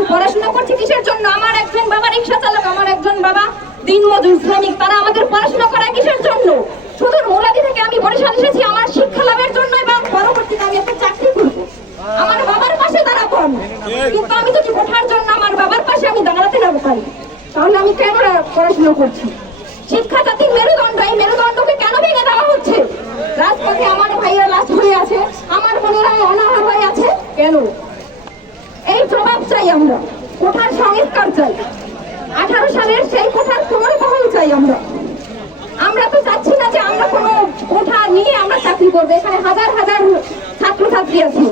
আজকে পড়াশোনা করছি কিসের জন্য? আমার একজন বাবা রিক্সা চালক, আমার একজন বাবা দিনমজুর শ্রমিক, তারা আমাদের পড়াশোনা করায় কিসের জন্য? শুধু মোলাদি থেকে আমি বরিশাল এসেছি আমার শিক্ষা লাভের জন্য এবং পরবর্তীতে আমি একটা চাকরি করব। আমার বাবার পাশে দাঁড়াবো আমি, কিন্তু আমি যদি কোঠার জন্য আমার বাবার পাশে আমি দাঁড়াতে না পারি, তাহলে আমি কেন পড়াশোনা করছি? শিক্ষা জাতির মেরুদণ্ড, এই মেরুদণ্ডকে কেন ভেঙে দেওয়া হচ্ছে? রাজপথে আমার ভাইয়েরা লাশ হয়ে আছে, আমার বোনেরা অনাহার হয়ে আছে, কেন? এই জবাব চাই আমরা। কোঠার সংস্কার চাই, 18 সালের সেই কোঠার পুনর্বহাল চাই আমরা। আমরা তো চাচ্ছি না যে আমরা কোনো কোঠা নিয়ে আমরা চাকরি করবো। এখানে হাজার হাজার ছাত্রছাত্রী আছে,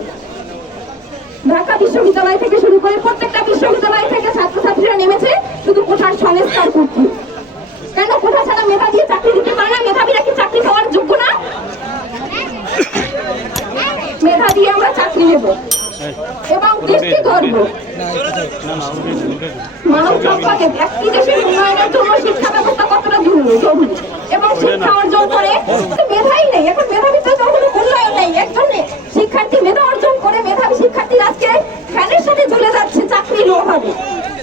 ঢাকা বিশ্ববিদ্যালয় থেকে শুরু করে প্রত্যেকটা বিশ্ববিদ্যালয় থেকে ছাত্রছাত্রীরা নেমেছে শুধু কোঠার সংস্কার করতে। কেন কোঠা ছাড়া মেধা দিয়ে চাকরি দিতে পারে না? মেধাবীরা কি চাকরি পাওয়ার যোগ্য না? মেধা দিয়ে আমরা চাকরি নেব এবং দৃষ্টি ধরবো। মানব সম্পদে একটি দেশের উন্নয়নের জন্য শিক্ষা ব্যবস্থা কতটা জরুরি এবং শিক্ষা অর্জন করে মেধাই নেই। এখন মেধাবীদের কোনো মূল্যায়ন নেই। একজন শিক্ষার্থী মেধা অর্জন করে মেধাবী শিক্ষার্থী আজকে ফ্যানের সাথে ঝুলে যাচ্ছে চাকরির অভাবে,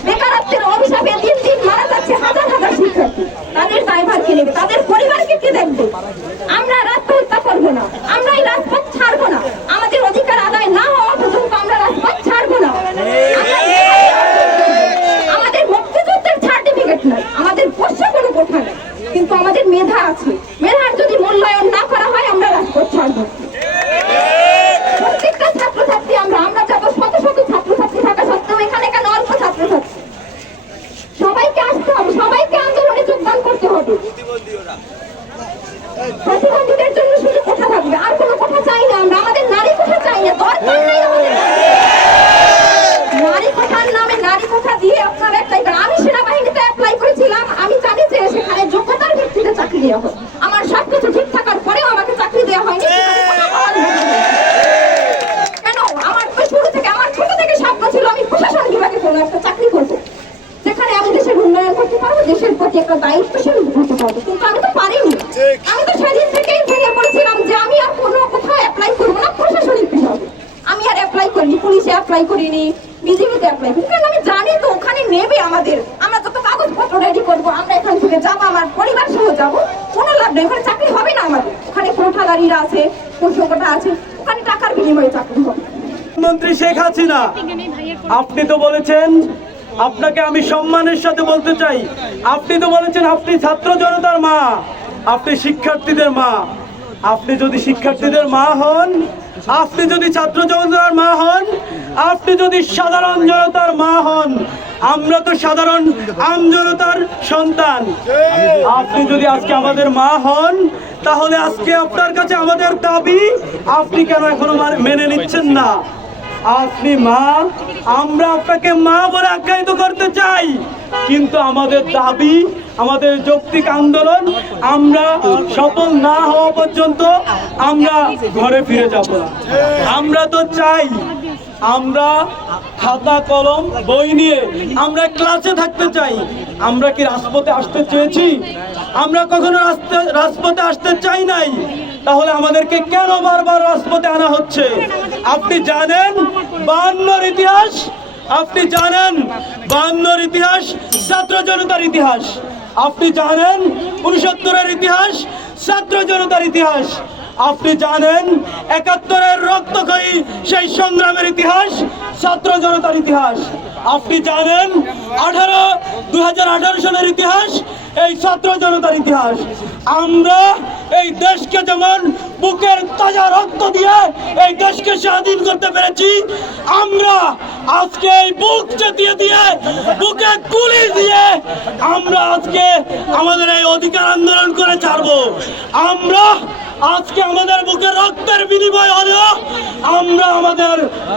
বেকারত্বের অভিশাপে দিন দিন মারা যাচ্ছে হাজার হাজার শিক্ষার্থী। তাদের দায়ভার কে নেবে? তাদের পরিবারকে কে দেখবে? আমরা রাজপথ করবো না, আমরা এই রাজপথ ছাড়বো না। আমাদের অধিকার আদায় না হওয়া পর্যন্ত আমরা রাজপথ ছাড়বো না। আমাদের মুক্তিযুদ্ধের সার্টিফিকেট নাই, আমাদের পোষ্য কোনো কোঠা নেই, কিন্তু আমাদের মেধা আছে। মেধার যদি মূল্যায়ন না করা হয় আমরা রাজপথ ছাড়বো। প্রত্যেকটা ছাত্রছাত্রী আমরা যাবো, শত শত ছাত্রছাত্রী থাকা সত্ত্বেও এখানে কেন অল্প ছাত্রছাত্রী? সবাইকে আসতে হবে, সবাইকে আন্দোলনে যোগদান করতে হবে। প্রতিবন্ধীদের জন্য শুধু কোঠা থাকবে, আর কোনো কোঠা চাই না আমরা। আমাদের নারী কোঠা চাই না, দরকার নেই আমাদের নারী কোঠার নামে। নারী কোঠা দিয়ে আপনারা অ্যাপ্লাই করেন। আমি সেনাবাহিনীতে অ্যাপ্লাই করেছিলাম, আমি জানি যে সেখানে যোগ্যতার ভিত্তিতে চাকরি দেওয়া হয়। আমার সবকিছু ঠিক থাকার পরেও আমাকে চাকরি দেওয়া হয়নি। কেন? আমার তো শুরু থেকে, আমার ছোট থেকে স্বপ্ন ছিল আমি প্রশাসন বিভাগে কোনো একটা চাকরি করবো, যেখানে আমি দেশের উন্নয়ন করতে পারবো, দেশের প্রতি একটা দায়িত্বশীল হতে পারবো, কিন্তু আমি তো পারিনি। আমি তো সেদিন থেকেই ভেঙে পড়েছিলাম যে আমি আর কোনো কোথাও অ্যাপ্লাই করবো না প্রশাসনিক বিভাগে। আমি আর অ্যাপ্লাই করিনি, পুলিশে অ্যাপ্লাই করিনি, বিজিবিতে অ্যাপ্লাই করি, কারণ আমি জানি তো ওখানে নেবে আমাদের। আমরা যত কাগজপত্র রেডি করবো, আমরা এখান থেকে যাবো, আমার পরিবার সহ যাবো, কোনো লাভ নেই, ওখানে চাকরি হবে না আমাদের। ওখানে কোঠাদারিরা আছে, পোষকটা আছে, ওখানে টাকার বিনিময়ে চাকরি হবে। মন্ত্রী শেখ হাসিনা, আপনি তো বলেছেন, আপনাকে আমি সম্মানের সাথে বলতে চাই, আপনি তো বলেছেন আপনি ছাত্র জনতার মা, আপনি শিক্ষার্থীদের মা। আপনি যদি শিক্ষার্থীদের মা হন, আপনি যদি ছাত্র জনতার মা হন, আপনি যদি সাধারণ জনতার মা হন, আমরা তো সাধারণ আমজনতার সন্তান। আপনি যদি আজকে আমাদের মা হন, তাহলে আজকে আপনার কাছে আমাদের দাবি আপনি কেন এখনো মেনে নিচ্ছেন না? আপনি মা, আমরা আপনাকে মা বলে আখ্যায়িত করতে চাই, কিন্তু আমাদের দাবি, আমাদের যৌক্তিক আন্দোলন আমরা সফল না হওয়া পর্যন্ত আমরা ঘরে ফিরে যাব না। আমরা তো চাই আমরা খাতা কলম বই নিয়ে আমরা ক্লাসে থাকতে চাই। আমরা কি রাজপথে আসতে চেয়েছি? আমরা কখনো রাজপথে আসতে চাই নাই। তাহলে আমাদেরকে কেন বারবার রাজপথে আনা হচ্ছে? আপনি জানেন 52-র ইতিহাস, আপনি জানেন 52-র ইতিহাস ছাত্র জনতার ইতিহাস, আপনি জানেন 69-এর ইতিহাস ছাত্র জনতার ইতিহাস, আপনি জানেন 71-এর রক্তক্ষয়ী সেই সংগ্রামের ইতিহাস ছাত্র জনতার ইতিহাস, আপনি জানেন 2018 সালের ইতিহাস এই ছাত্র জনতার ইতিহাস। আমরা এই দেশকে যেমন বুকের তাজা রক্ত দিয়ে এই দেশকে স্বাধীন করতে পেরেছি, আমরা আজকে এই বুক চেতিয়ে দিয়ে, বুকে গুলি দিয়ে আমরা আজকে আমাদের এই অধিকার আন্দোলন করে ছাড়বো। আমরা আজকে আমাদের বুকে রক্তের বিনিময় হলেও আমরা আমাদের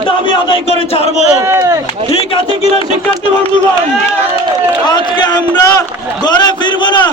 দাবি আদায় করে ছাড়বো। ঠিক আছে কিনা শিক্ষার্থী বন্ধুগণ? আজকে আমরা ঘরে ফিরবো না।